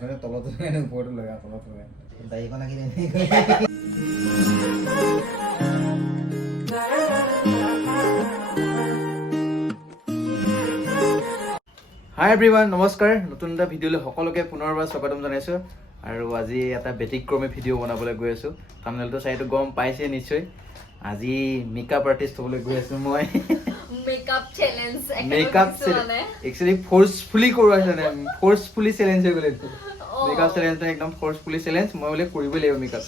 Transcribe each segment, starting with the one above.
মানে তলতো এনে ওপৰতো লগা তলতো লগা দাইকন আকি দেই হাই এভৰিৱান নমস্কাৰ নতুন এটা ভিডিঅ'লৈ সকলোকে পুনৰবাৰ স্বাগতম জনাইছোঁ আৰু আজি এটা ব্যতিক্ৰমী ভিডিঅ' বনাবলৈ গৈ আছোঁ থাম্বনেলটো চাইটো গম পাইছে নিশ্চয় আজি মেকআপ আৰ্টিষ্ট হ'বলৈ গৈ আছোঁ মই মেকআপ চ্যালেঞ্জ একচুয়ালি ফোৰ্সফুলি কৰোৱা আছে না ফোর্সফুলি চ্যালেঞ্জ হৈ গ'ল এইটো মেকআপ চ্যালেঞ্জ একদম ফোর্সফুলি চ্যালেঞ্জ মই বলে কৰিবই লাগিব মেকআপ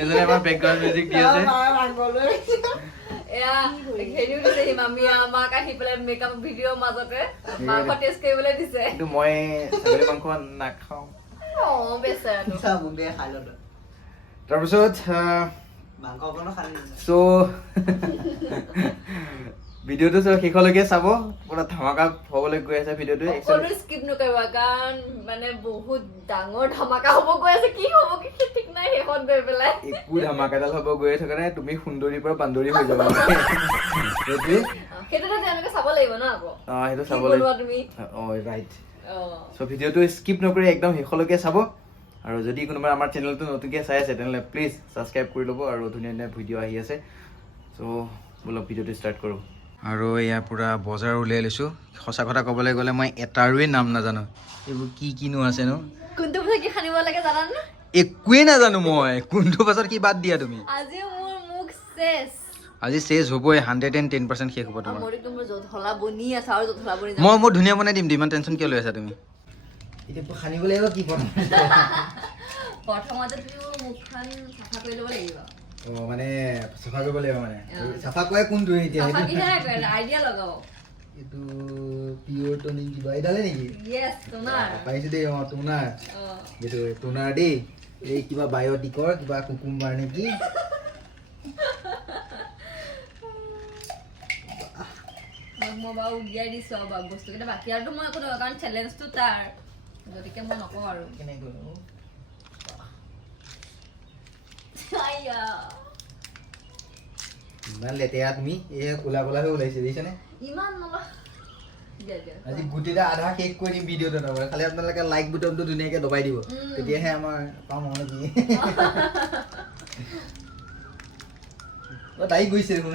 এজনে আমাৰ বেকগ্ৰাউণ্ড মিউজিক দি আছে এয়া হেৰিও দিছে হিমামি আমাক আহি পেলাই মেকআপ ভিডিঅ' মাজতে মাংস টেষ্ট কৰিবলৈ দিছে কিন্তু মই ছাগলী মাংস নাখাওঁ বেচেৰাটো চাবুনে খাই ল'লো তাৰপিছত মাংস অকণো খালি চ' ভিডিঅ'টো শেষলৈকে চাব পুৰা ধামাকা হ'বলৈ গৈ আছে ভিডিঅ'টো একচুৱেলি স্কিপ নকৰিবা কাৰণ মানে বহুত ডাঙৰ ধামাকা হ'ব গৈ আছে কি হ'ব কি ঠিক নাই শেষত গৈ পেলাই একো ধামাকাডাল হ'ব গৈ থকা নাই তুমি সুন্দৰীৰ পৰা বান্দৰী হৈ যাবা সেইটো তেওঁলোকে চাব লাগিব ন আকৌ সেইটো চাব লাগিব তুমি ৰাইট চ' ভিডিঅ'টো স্কিপ নকৰি একদম শেষলৈকে চাব আৰু যদি কোনোবা আমাৰ চেনেলটো নতুনকৈ চাই আছে তেনেহ'লে প্লিজ ছাবস্ক্ৰাইব কৰি ল'ব আৰু ধুনীয়া ধুনীয়া ভিডিঅ' আহি আছে চ' ব'লক ভিডিঅ'টো ষ্টাৰ্ট কৰোঁ আৰু এয়া পূৰা বজাৰ উলিয়াই লৈছোঁ সঁচা কথা ক'বলৈ গ'লে মই এটাৰোৱে নাম নাজানো এইবোৰ কি কিনো আছে ন কোনটো পাছত কি খানিব লাগে জানানে একোৱেই নাজানো মই কোনটো পাছত কি বাদ দিয়া তুমি আজি মোৰ মুখ চেছ আজি চেজ হ'বই 110% শেষ হ'ব তোমাৰ মই ধুনীয়া বনাই দিম ইমান টেনশ্যন কিয় লৈ আছা তুমি এতিয়া খানিব লাগিব কি প্ৰথমতে তুমি মুখখন চাফা কৰি ল'ব লাগিব মানে চাফা কৰিব লাগিব মানে চাফা কৰে কোনটো এতিয়া আইডিয়া লগাও এইটো পিয়ৰ টনিং কিবা এডালে নেকি ইয়েছ টোনাৰ পাইছো দেই টোনাৰ এইটো টোনাৰ দেই এই কিবা বায়'টিকৰ কিবা কুকুম্বাৰ নেকি মই বাৰু উলিয়াই দিছোঁ আৰু বস্তুকেইটা বাকী আৰু মই একো কাৰণ চেলেঞ্জটো তাৰ গতিকে মই নকওঁ আৰু কেনেকৈ ইমান লেতেৰা তুমি এই কোলা কোলা হৈ ওলাইছে দেখিছেনে ইমান নলয় আজি গোটেইটা আধা শেষ কৰি দিম ভিডিঅ'টো নকৰে খালি আপোনালোকে লাইক বুটামটো ধুনীয়াকৈ দবাই দিব তেতিয়াহে আমাৰ পাম নেকি দাড়ি গৈছে দেখোন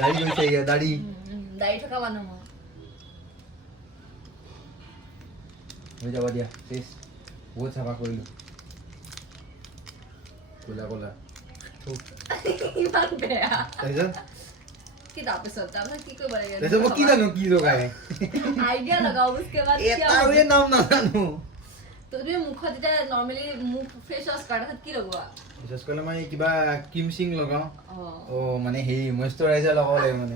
দাড়ি গৈছে দাড়ি থকা মানুহ হৈ যাব দিয়া প্লিজ বহুত চাফা কৰিলোঁ কোলা কোলা ইমান বেয়া তাৰপিছত কি তাৰপিছত কি কৰিব লাগে তাৰপিছত মই কি জানো কি লগাই আইডিয়া লগাও उसके बाद এটাৱে নাম নাজানো তুমি মুখত যেতিয়া নৰ্মেলি মুখ ফেচ ৱাছ কৰা কি লগোৱা ফেচ কৰিলে মই কিবা ক্ৰীম চিং লগাওঁ মানে হেৰি মইশ্চাৰাইজাৰ লগাব লাগিব মানে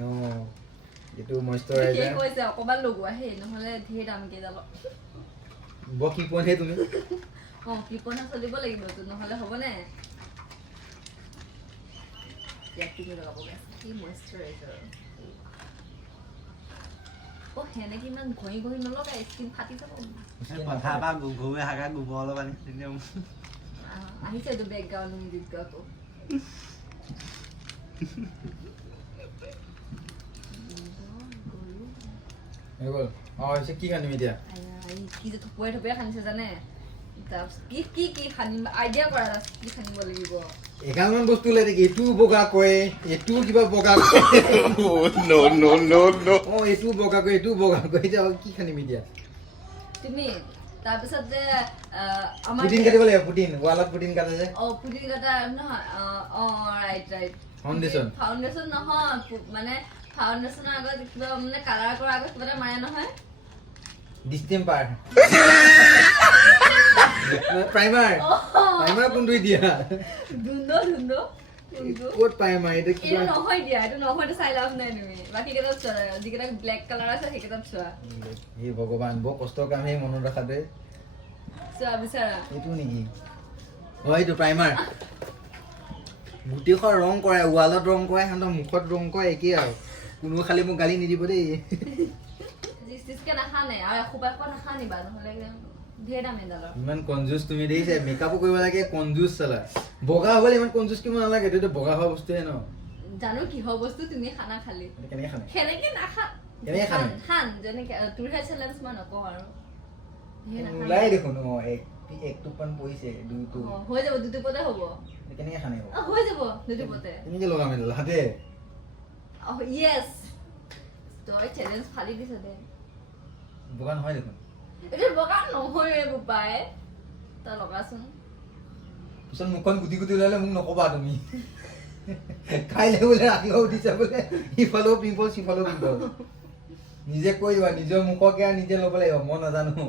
এইটো মইশ্চাৰাইজাৰ কৈছে অকণমান লগোৱা সেই নহ'লে ধেৰ দামকৈ যাব বৰ কিপনহে তুমি কিপনা চলিব লাগিব নহ'লে হ'বনে কি মইশ্চাৰাইজাৰ সেনেকে ইমান ঘঁহি ঘঁহি নলগাই স্কিন ফাটি যাব পথাৰ পৰা গৰুৱে হাগা গোবৰ অলপ আনি আহিছে এইটো বেকগ্ৰাউণ্ড মিউজিক আকৌ কি খানিম এতিয়া কি যে থপুৱাই থপুৱাই খানিছে জানে কি কি কি খানিম আইডিয়া কৰা কি খানিব লাগিব এগালমান বস্তু ওলাই থাকে এইটোও বগা কয় এইটোও কিবা বগা কয় এইটোও বগা কয় এইটোও বগা কয় এতিয়া কি খানিম এতিয়া তুমি তাৰপিছত যে পুটিন কাটিব লাগিব পুটিন ৱালত পুটিন কাটে যে পুটিন কাটা নহয় ৰাইট ফাউণ্ডেশ্যন নহয় মানে ফাউণ্ডেশ্যনৰ আগত কিবা মানে কালাৰ কৰাৰ আগত কিবা এটা মাৰে নহয় ডিষ্টেম্পাৰ প্ৰাইমাৰ কোনটো দিয়া ক'ত প্ৰাইমাৰ এইটো নহয় দিয়া এইটো নহয় চাই লাভ নাই তুমি বাকী কেইটাত চোৱা যিকেইটা ব্লেক কালাৰ আছে সেইকেইটাত চোৱা হে ভগৱান বৰ কষ্টৰ কাম সেই মনত ৰখাটোৱে চোৱা বিচাৰা এইটো নেকি এইটো প্ৰাইমাৰ গোটেইখন ৰং কৰে ৱালত ৰং কৰে সিহঁতৰ মুখত ৰং কৰে একেই আৰু কোনো খালি মোক গালি নিদিব দেই নাখানে আৰু এসোপা নাখানিবা নহ'লে ধেৰ দাম এডালৰ ইমান কনজুচ তুমি দেখিছে মেকআপো কৰিব লাগে কনজুচ চালা বগা হ'বলৈ ইমান কনজুচ কৰিব নালাগে এইটো বগা হোৱা বস্তুহে ন জানো কিহৰ বস্তু তুমি খানা খালি কেনেকৈ খানা সেনেকে নাখা কেনেকৈ খানে খান যেনেকৈ তোৰহে চেলেঞ্জ মই নকওঁ আৰু ওলাই দেখোন এক টোপান পৰিছে দুইটো হৈ যাব দুটোপতে হ'ব কেনেকৈ খানে হৈ যাব দুটোপতে কেনেকৈ লগাম এইডাল হাতে য়েছ তই চেলেঞ্জ ফালি দিছ দে বোকা নহয় দেখোন এইটো বগা নহয় বোপাই তই লগাচোন পিছত মুখখন গুটি গুটি ওলালে মোক নকবা তুমি খাইলে বোলে ৰাতিপুৱা উঠিছা বোলে ইফালেও পিম্পল সিফালেও পিম্পল নিজে কৈ দিবা নিজৰ মুখকে নিজে ল'ব লাগিব মই নাজানো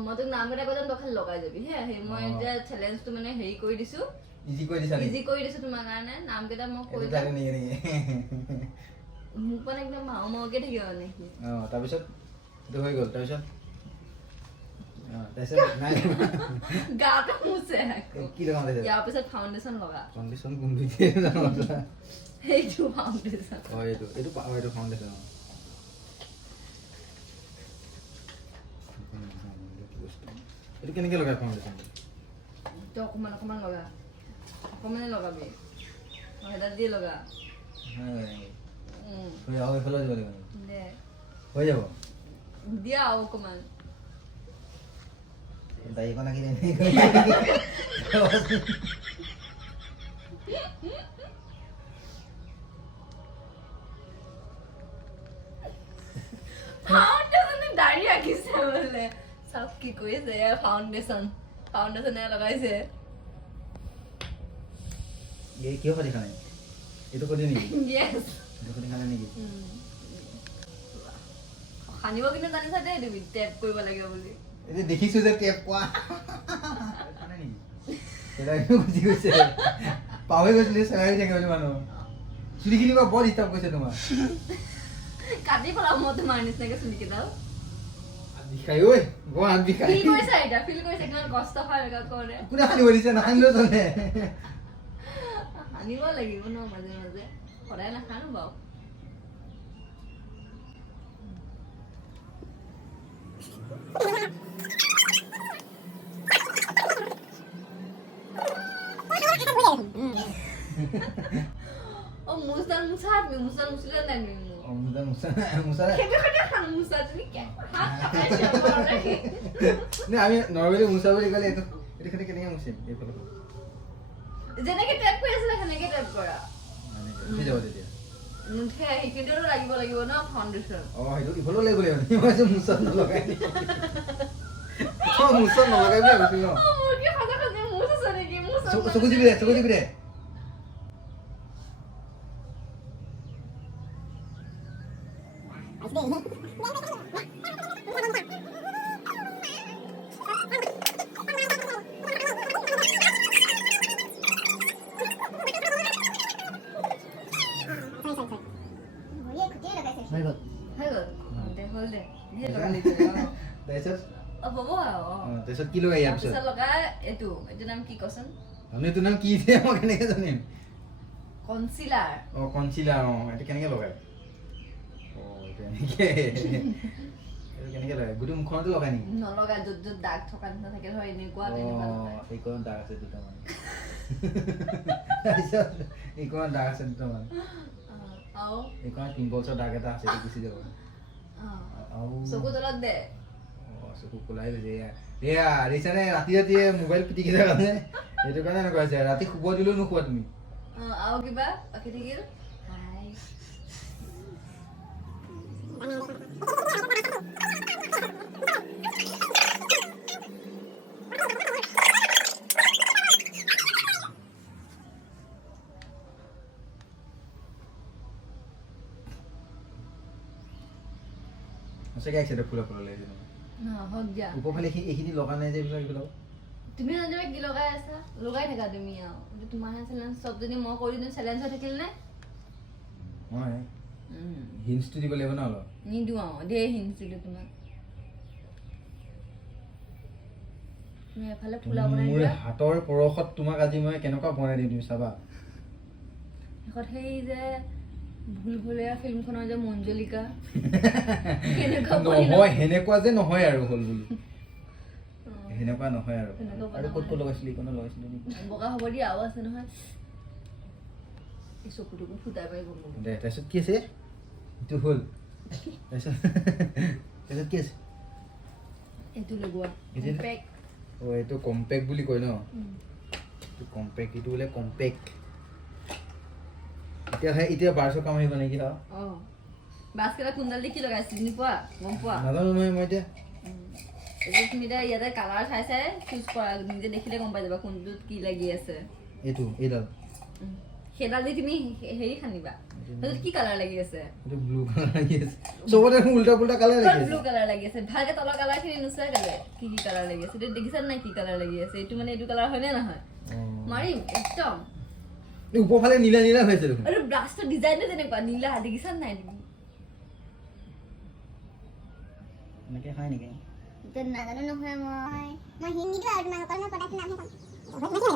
মই তোক নাম কেইটা কৈ যাম তই খালি লগাই যাবি হে সেই মই এতিয়া চেলেঞ্জটো মানে হেৰি কৰি দিছো ইজি কৰি দিছা ইজি কৰি দিছো তোমাৰ কাৰণে নাম কেইটা মই কৈ যাম যাম মোক মানে একদম মাও মাওকে থাকিব মানে সি তাৰপিছত এইটো হৈ গ'ল তাৰপিছত নাই গাটো মুছে কি লগাম ইয়াৰ পিছত ফাউণ্ডেশ্যন লগা ফাউণ্ডেশ্যন কোনটো দিয়ে সেইটো ফাউণ্ডেশ্যন এইটো এইটো এইটো ফাউণ্ডেশ্যন এইটো কেনেকৈ লগাই ফাউণ্ডেশ্যন তই অকণমান অকণমান লগা অকণমানে লগাবি সেইডাল দিয়ে লগা আৰু এইফালে দিব লাগিব দে হৈ যাব দিয়া আৰু অকণমান দাড়িখন আঁকি ফাউণ্ডেশ্যনে দাড়ি আঁকিছে বোলে চাওক কি কৰিছে ফাউণ্ডেশ্যনে লগাইছে কিয় খালি খানে এইটো কৰি নেকি য়েছ এইটো কৰি খালে নেকি সানিব কিন্তু জানিছা দেই তুমি টেপ কৰিব লাগিব বুলি এতিয়া দেখিছো যে টেপ পোৱা গুচি গৈছে পাহৰি গৈছিলো চেৰাই থাকে বুলি মানুহ চুলিখিনি বৰ ডিষ্টাৰ্ব কৰিছে তোমাৰ কাটি পেলাম মই তোমাৰ নিচিনাকে চুলি কেইডাল বিষাই ঐ বৰ হাত বিষাই ফিল কৰিছা এতিয়া ফিল কৰিছা কিমান কষ্ট হয় এনেকুৱা কৰে কোনে সানিব দিছে নাসানিলেও চলে সানিব লাগিব ন মাজে মাজে সদায় নাসানো বাৰু মুছাল মুছা তুমি মুছাল মুছিলে নাই আমি নৰ্মেলি মুচা বুলি ক'লে এইটো এইটো কেনেকৈ মুচিম এইফালে যেনেকে টেপ কৰি আছিলে সেনেকে টেপ কৰা উঠি যাব তেতিয়া নুঠে সেইখিনিতো লাগিব ন ফাউণ্ডেশ্যন সেইটো ইফালেও লাগিব লাগিব মুচত নলগাই মুচত নলগাই বুলি ভাবিছিল ন চকু জিবি দে তাৰপিছত কি লগাই ইয়াৰ পিছত এইটো নাম কি কচোন এইটো নাম কি দিয়ে মই কেনেকৈ জানিম কনচিলাৰ কনচিলাৰ এইটো কেনেকৈ লগাই কেনেকৈ লগাই গোটেই মুখনতো লগাই নেকি নলগাই য'ত য'ত দাগ থকা নিচিনা থাকে ধৰ এনেকুৱা এইকণ দাগ আছে দুটামান তাৰপিছত এইকণ দাগ আছে দুটামান এইকণ পিম্পলছৰ দাগ এটা আছে গুচি যাব চকু তলত দে চকু কোলাই গৈছে এয়া দেখিছানে ৰাতি ৰাতিয়ে মোবাইল পিটিকি থকা কাৰণে সেইটো কাৰণে এনেকুৱা হৈছে ৰাতি শুব দিলেও নোখোৱা তুমি আৰু কিবা বাকী থাকিল সঁচাকৈ আহিছে ফুলা ফুলা লাগিছে উপৰফালে এইখিনি লগা নাই যে এইবিলাক তুমি নাজানো কি লগাই আছা লগাই থাকা তুমি আৰু তোমাৰ চেলেঞ্জ চব যদি মই কৰি দিওঁ চেলেঞ্জ হৈ থাকিল নে হয় হিন্টছটো দিব লাগিব ন অলপ নিদিওঁ আৰু ধেৰ হিন্টছ দিলোঁ তোমাক তুমি এফালে ফুলা বনাই মোৰ দিয়া হাতৰ পৰশত তোমাক আজি মই কেনেকুৱা বনাই দিম তুমি চাবা শেষত সেই যে ভুলভুলীয়া ফিল্মখনৰ যে মঞ্জলিকা নহয় সেনেকুৱা যে নহয় আৰু হ'ল বুলি সেনেকুৱা নহয় আৰু ক'ত লগাইছিলি কোনে লগাইছিলি বগা হ'ব দিয়া আৰু আছে নহয় এই চকুটোকো ফুটাই পাই গ'ম দে তাৰপিছত কি আছে এইটো হ'ল তাৰপিছত কি আছে এইটো লগোৱা এইটো? পেক অ' এইটো কম্পেক্ট বুলি কয় ন এইটো কম্পেক্ট এইটো বোলে কম্পেক্ট এতিয়া বাৰছৰ কাম আহিব নেকি অঁ বাছকেইটা কুণ্ডাল দি কি লগাইছে চিনি পোৱা গম পোৱা নাজানো নহয় মই এতিয়া এইটো তুমি এতিয়া ইয়াতে কালাৰ চাই চাই চুজ কৰা নিজে দেখিলে গম পাই যাবা কোনটোত কি লাগি আছে এইডাল সেইডাল দি তুমি হেৰি খানিবা সেইটোত কি কালাৰ লাগি আছে এইটো ব্লু কালাৰ লাগি আছে চবতে উল্টা পুল্টা কালাৰ লাগি আছে ব্লু কালাৰ লাগি আছে ভালকে তলৰ কালাৰ খিনি নোচোৱা কালে কি কি কালাৰ লাগি আছে এইটো দেখিছা নাই কি কালাৰ লাগি আছে এইটো মানে এইটো কালাৰ হয়নে নহয় মাৰিম একদম ওপৰফালে নীলা নীলা হৈছে দেখোন আৰু ব্লাষ্টৰ ডিজাইনটো তেনেকুৱা নীলা দেখিছা নাই তুমি এনেকৈ হয় নেকি নাজানো নহয় মই হিন্দীটো আৰু তোমালোকৰ মই পঢ়াটো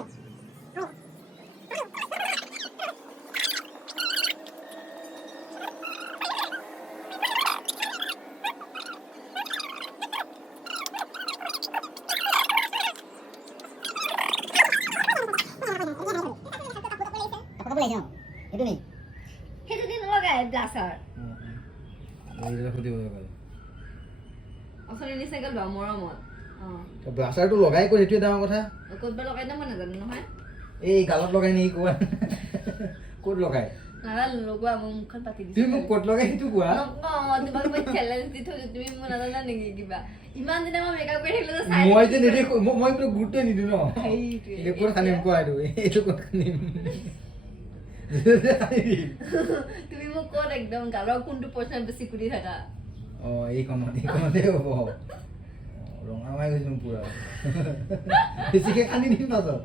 নামহে ক'ম সেইটো দি নলগাই ব্লাষ্টাৰ অথনি নিচাকে লোৱা মৰমত ব্লাষ্টাৰটো লগাই ক'ত সেইটোৱে ডাঙৰ কথা ক'তবা লগাই ন মই নাজানো নহয় এই গালত লগাই নেকি কোৱা ক'ত লগাই নাজানো লগোৱা মোৰ মুখখন পাতি দিছো তুমি মোক ক'ত লগাই সেইটো কোৱা তোমাক মই চেলেঞ্জ দি থৈছো তুমি মই নাজানা নেকি কিবা ইমান দিনে মই মেকআপ কৰি থাকিলো চাই মই যে নেদেখো মই কিন্তু গুৰুত্ব নিদিওঁ ন সেইটোৱে। এইটো ক'ত খানিম কোৱা এইটো ক'ত খানিম তুমি মোক ক'ত একদম গালৰ কোনটো পৰ্চন বেছি কুটি থাকা এইখনতে হ'ব ৰঙা মাৰি গৈছো পুৰা বেছিকে খানি দিম পাছত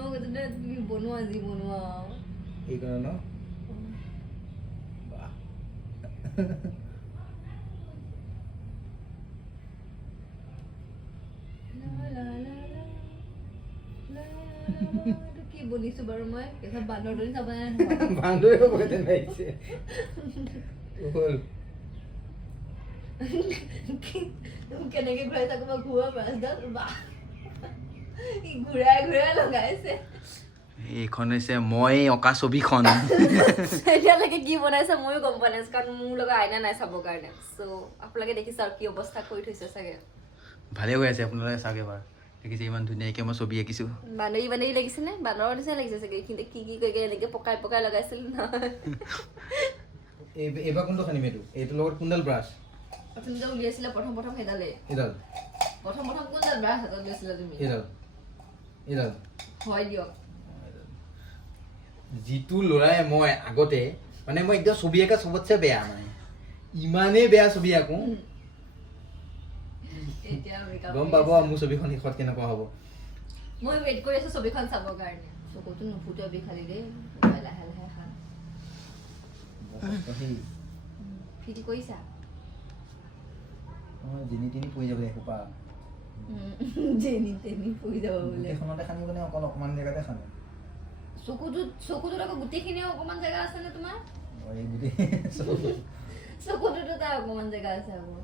মোক তুমি বনোৱা যি বনোৱা এইখন ন বাহ কি বনিছো বাৰু মই এসব বান্দৰ দৰি চাব নাই বান্দৰে হ'ব কেনে লাগিছে হ'ল কেনেকে ঘূৰাই থাকো মই ঘূৰা ব্ৰাছডাল বাহ ঘূৰাই ঘূৰাই লগাইছে এইখন হৈছে মই অঁকা ছবিখন এতিয়ালৈকে কি বনাইছে ময়ো গম পোৱা নাই কাৰণ মোৰ লগত আইনা নাই চাবৰ কাৰণে চ' আপোনালোকে দেখিছে আৰু কি অৱস্থা কৰি থৈছে চাগে ভালে হৈ আছে আপোনালোকে চাওক এবাৰ দেখিছে ইমান ধুনীয়াকৈ মই ছবি আঁকিছোঁ বান্দৰী বান্দৰী লাগিছে নে বান্দৰৰ নিচিনা লাগিছে চাগে এইখিনিতে কি কি কৰি এনেকে পকাই পকাই লগাইছিল নহয় এইবাৰ কোনটো খানিম এইটোৰ লগত কোনডাল ব্ৰাছ আপুনি যে উলিয়াইছিলে প্ৰথম সেইডালে এইডাল প্ৰথম কোনডাল ব্ৰাছ হাতত লৈছিলা তুমি এইডাল হয় দিয়ক যিটো ল'ৰাই মই আগতে মানে মই একদম ছবি আঁকা চবতছে বেয়া মানে ইমানেই বেয়া ছবি আঁকো এতিয়া makeup গম পাব মোৰ ছবিখন শেষত কেনেকুৱা হ'ব মই ৱেইট কৰি আছো ছবিখন চাবৰ কাৰণে চকুটো নুফুটাবি খালি দেই লাহে লাহে খা ফিটি কৰিছা যেনি তেনি পৰি যাব এসোপা যেনি তেনি পৰি যাব বোলে এখনতে খানি মানে অকল অকণমান জেগাতে খানো চকুটোত আকৌ গোটেইখিনি অকণমান জেগা আছে নে তোমাৰ এই গোটেই চকুটোতো তাৰ অকণমান জেগা আছে আকৌ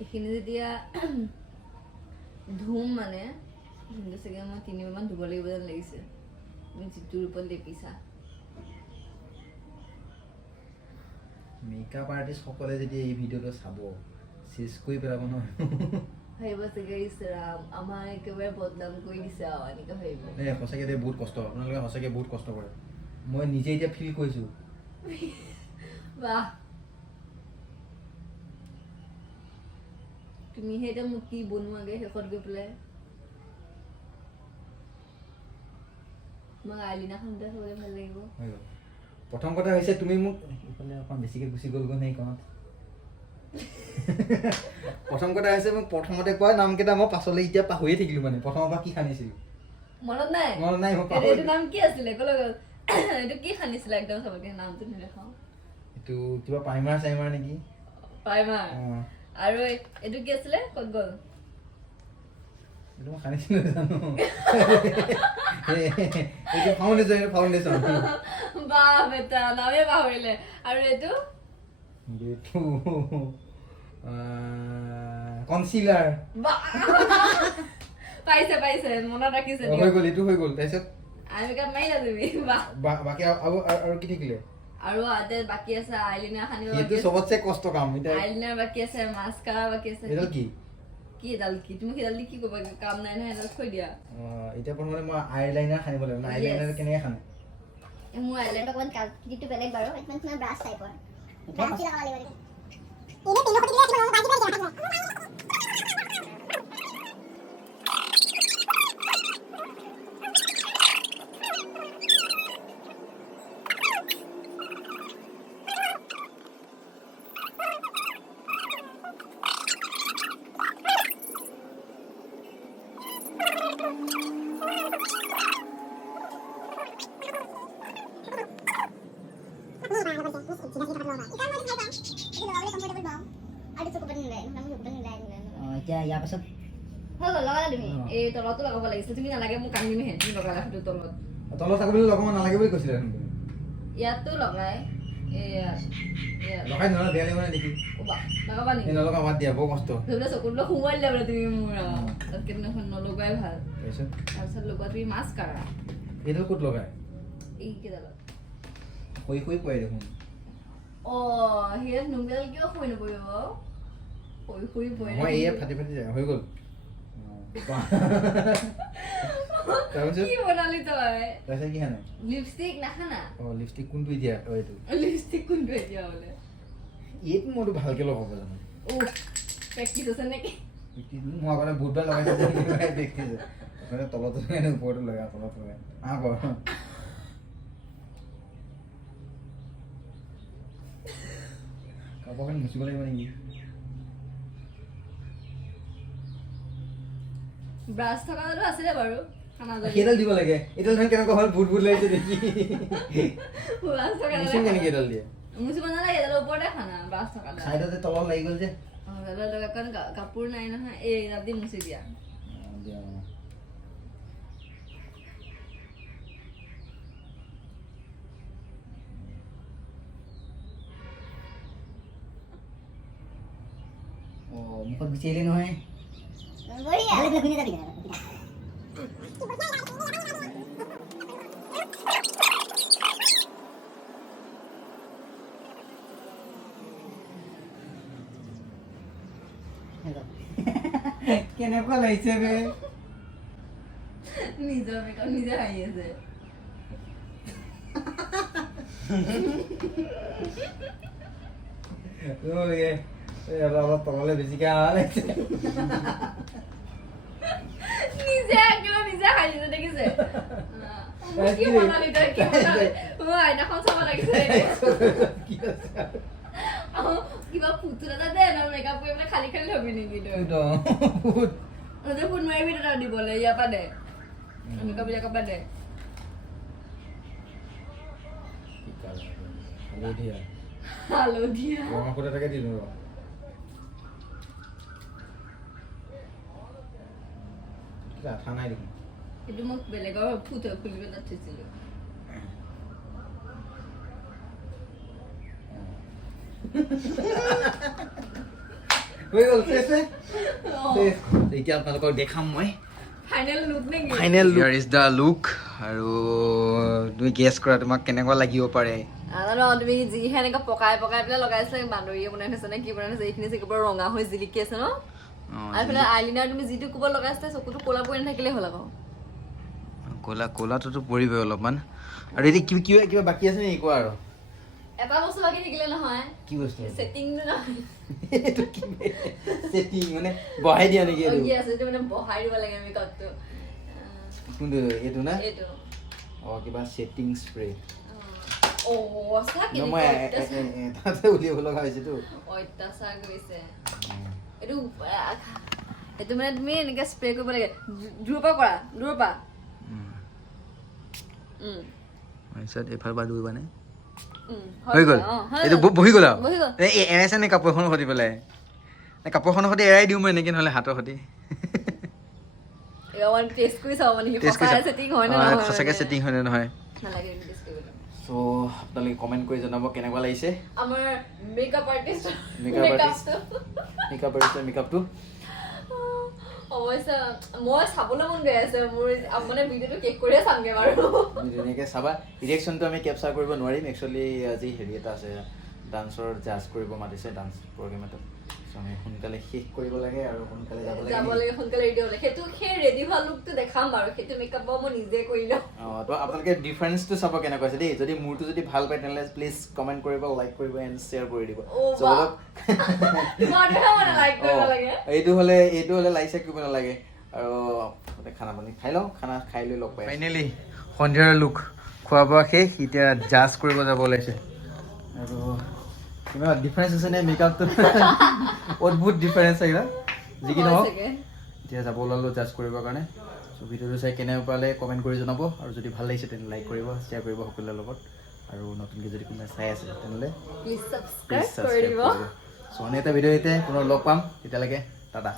এইখিনি যেতিয়া ধুম মানে চাগে মই 3 বাৰমান ধুব লাগিব যেন লাগিছে তুমি যিটো ৰূপত লেপিছা মেকআপ আৰ্টিষ্ট সকলে যদি এই ভিডিঅ'টো চাব চেছ কৰি পেলাব নহয় ভাবিব চাগে ইছৰাম আমাৰ একেবাৰে বদনাম কৰি দিছে আৰু এনেকৈ ভাবিব সঁচাকৈ দেই বহুত কষ্ট আপোনালোকে সঁচাকৈ বহুত কষ্ট কৰে মই নিজে এতিয়া ফিল কৰিছোঁ বাহ তুমিহে এতিয়া মোক কি বনোৱাগে শেষত গৈ পেলাই তোমাক আইলিনাখন এতিয়া চাবলৈ ভাল লাগিব প্ৰথম কথা হৈছে তুমি মোক ইফালে অকণ বেছিকৈ গুচি গ'লগৈ নে এইকণত প্ৰথম কথা হৈছে মোক প্ৰথমতে কোৱা নামকেইটা মই পাছলৈ এতিয়া পাহৰিয়ে থাকিলোঁ মানে প্ৰথমৰ পৰা কি খানিছিলোঁ মনত নাই মই এইটো নাম কি আছিলে ক'লৈ গ'ল এইটো কি খানিছিলে একদম চবকে নামটো নেদেখাওঁ এইটো কিবা প্ৰাইমাৰ চাইমাৰ নেকি প্ৰাইমাৰ আৰু এইটো কি আছিলে ক'ত গ'ল এইটো মই খানিছিলোঁ জানো এইটো ফাউণ্ডেশ্যন বাহ বেটা নামে পাহৰিলে আৰু এইটো কনচিলাৰ পাইছে মনত ৰাখিছে হৈ গ'ল এইটো হৈ গ'ল তাৰপিছত আই মেকআপ মাৰিলা তুমি বাকী আৰু কি থাকিলে আৰু আতে বাকি আছে আইলাইনাৰ খানিব সেইটো চবতছে কষ্ট কাম এটা আইলাইনাৰ বাকি আছে মাস্কাৰা বাকি আছে এডাল কি এডাল কি তুমি সেইডাল দি কি ক'বা কাম নাই নহয় এডাল থৈ দিয়া এতিয়া প্ৰথমতে মই আইলাইনাৰ খানিব লাগিব আইলাইনাৰ কেনেকৈ খানে মোৰ আইলাইনাৰ অকমান কালাৰটো বেলেগ বাৰু একদম তোমাৰ ব্ৰাছ টাইপৰ ব্ৰাছ লগাব লাগিব এনে পিন হতি দিলে কিবা বাজি বাজি এতিয়া ইয়াৰ পাছত হৈ গ'ল লগালা তুমি এই তলতো লগাব লাগিছিল তুমি নালাগে মোক কান্দিমহে তুমি লগালা সেইটো তলত চাকৰি লগাব নালাগে বুলি কৈছিলে ইয়াতো লগাই লগাই নহয় বেয়া লাগিব দেখি লগাবা নেকি নলগা বাদ দিয়া বৰ কষ্ট সেইবিলাক চকুত সোমোৱাই দিলা বোলে তুমি মোৰ তাতকৈ দিনাখন নলগোৱাই ভাল তাৰপিছত লগোৱা তুমি মাস্কাৰা এইডাল ক'ত লগাই এই কেইডালত শুই পৰে দেখোন সিয়াত নুমডাল কিয় শুই নপৰিব শুই পৰে মই এয়া ফাটি যায় হৈ গ'ল কি বনালি তই তাৰপিছত কি খানে লিপষ্টিক নাখানা লিপষ্টিক কোনটো এতিয়া এইটো লিপষ্টিক কোনটো এতিয়া বোলে এইটো মইতো ভালকে লগাব জানো প্ৰেক্টিচ আছে নেকি মই আগতে বহুতবাৰ লগাইছো দেখিছো তলতো ওপৰতো লগাই তলত লগাই কাপোৰখিনি মুচিব লাগিব নেকি ব্ৰাছ থকা আছিলে বাৰু সেইডাল দিব লাগে এইডাল কেনেকুৱা হ'ল বুট লাগিছে দেখি ব্ৰাছ থকা মুচিম কেনেকে এইডাল দিয়ে মুচিব নালাগে এইডালৰ ওপৰতে খানা ব্ৰাছ থকা চাইডতে তলত লাগি গ'ল যে কাৰণ কাপোৰ নাই নহয় এই ৰাতি মুচি দিয়া মুখত গুচি আহিলে নহয় বঢ়িয়া ভালে পিন্ধি যাবি কেনেকুৱা লাগিছে বে নিজৰ মেকআপ নিজে হাঁহি আছে অলপ তললৈ বেছিকে অহা লাগিছে নিজে একেবাৰে নিজে হাঁহি আছে দেখিছে কি বনালি তই কি বনালি আইনাখন চাব লাগিছে কিবা পুতুল এটা দে ন মেকআপ কৰি পেলাই খালি খালি থবি নেকি তই ফোন মাৰিবি তই দিবলৈ ইয়াৰ পৰা দে মেকআপ বিলাকৰ পৰা দে হালধীয়া ৰঙা ফুটা এটাকে দিলো আঠা নাই দেখোন সেইটো মোক বেলেগৰ ফুট খুলিব তাত থৈছিলো হৈ গ'ল এতিয়া আপোনালোকক দেখাম মই ফাইনেল লুক নেকি final here is the look আৰু তুমি গেছ কৰা তোমাক কেনেকুৱা লাগিব পাৰে নাজানো তুমি যিহে এনেকৈ পকাই পকাই পেলাই লগাইছিলা বান্দৰীয়ে বনাই থৈছে নে কি বনাই থৈছে এইখিনি চাগে পুৰা ৰঙা হৈ জিলিকি আছে ন আৰু এইফালে আইলাইনাৰ তুমি যিটো কোবাত লগাইছিলা চকুটো ক'লা পৰি নাথাকিলেই হ'ল আকৌ ক'লাটোতো পৰিবই অলপমান আৰু এতিয়া কিবা কিবা বাকী আছে নেকি কোৱা আৰু এটা বস্তু বাকী থাকিলে নহয় কি বস্তু ছেটিংটো নহয় এইটো কি ছেটিং মানে বহাই দিয়া নেকি এইটো আছে এইটো মানে বহাই দিব লাগে মেকআপটো কোনটো এইটো না এইটো কিবা ছেটিং স্প্ৰে মই তাতে উলিয়াব লগা হৈছেতো অত্যাচাৰ কৰিছে এইটো এইটো মানে তুমি এনেকে স্প্ৰে কৰিব লাগে দূৰৰ পৰা কৰা দূৰৰ পৰা এইফাল পৰা দৌৰিবা নে হৈ গ'ল এইটো বহি গ'ল আৰু এৰাইছে নে কাপোৰখনৰ সতি পেলাই কাপোৰখনৰ সতি এৰাই দিওঁ মই এনেকে নহ'লে হাতৰ সতি টেষ্ট কৰি চাব মানে সঁচাকৈ ছেটিং হয় নে নহয় সঁচাকৈ ছেটিং হয় নে নহয় নালাগে টেষ্ট কৰিবলৈ সো আপোনালোকে কমেণ্ট কৰি জনাব কেনেকুৱা লাগিছে আমাৰ মেকআপ আৰ্টিষ্ট মেকআপটো অৱশ্যে মই চাবলৈ মন গৈ আছে মোৰ মানে ভিডিঅ'টো শেষ কৰিয়ে চামগে বাৰু ধুনীয়াকৈ চাবা ৰিয়েকশ্যনটো আমি কেপচাৰ কৰিব নোৱাৰিম একচুৱেলি আজি হেৰি এটা আছে ডান্সৰ জাজ কৰিব মাতিছে ডান্স প্ৰগ্ৰেম এটা আমি সোনকালে শেষ কৰিব লাগে আৰু সোনকালে যাব লাগে সোনকালে ৰেডি হ'লে সেইটো সেই ৰেডি হোৱা লুকটো দেখাম বাৰু সেইটো মেকআপ মই নিজে কৰি লওঁ তো আপোনালোকে ডিফাৰেঞ্চটো চাব কেনেকুৱা আছে দেই যদি মোৰটো যদি ভাল পায় তেনেহ'লে প্লিজ কমেণ্ট কৰিব লাইক কৰিব এণ্ড শ্বেয়াৰ কৰি দিব এইটো হ'লে লাইক চেক কৰিব নালাগে আৰু খানা পানী খাই লওঁ খানা খাই লৈ লগ পাই ফাইনেলি সন্ধিয়াৰ লুক খোৱা বোৱা শেষ এতিয়া জাজ কৰিব যাব ওলাইছে আৰু কিবা ডিফাৰেঞ্চ আছে নে মেকআপটো অদ্ভুত ডিফাৰেঞ্চ আহিবা যি কি নহওক এতিয়া যাব ওলালোঁ জাজ কৰিবৰ কাৰণে চ' ভিডিঅ'টো চাই কেনে পালে কমেণ্ট কৰি জনাব আৰু যদি ভাল লাগিছে তেন্তে লাইক কৰিব শ্বেয়াৰ কৰিব সকলোৰে লগত আৰু নতুনকৈ যদি কোনোবাই চাই আছে তেনেহ'লে প্লিজ প্লিজ ছাবস্ক্ৰাইব কৰিব চ' অন্য এটা ভিডিঅ' এতিয়া পুনৰ লগ পাম তেতিয়ালৈকে টাটা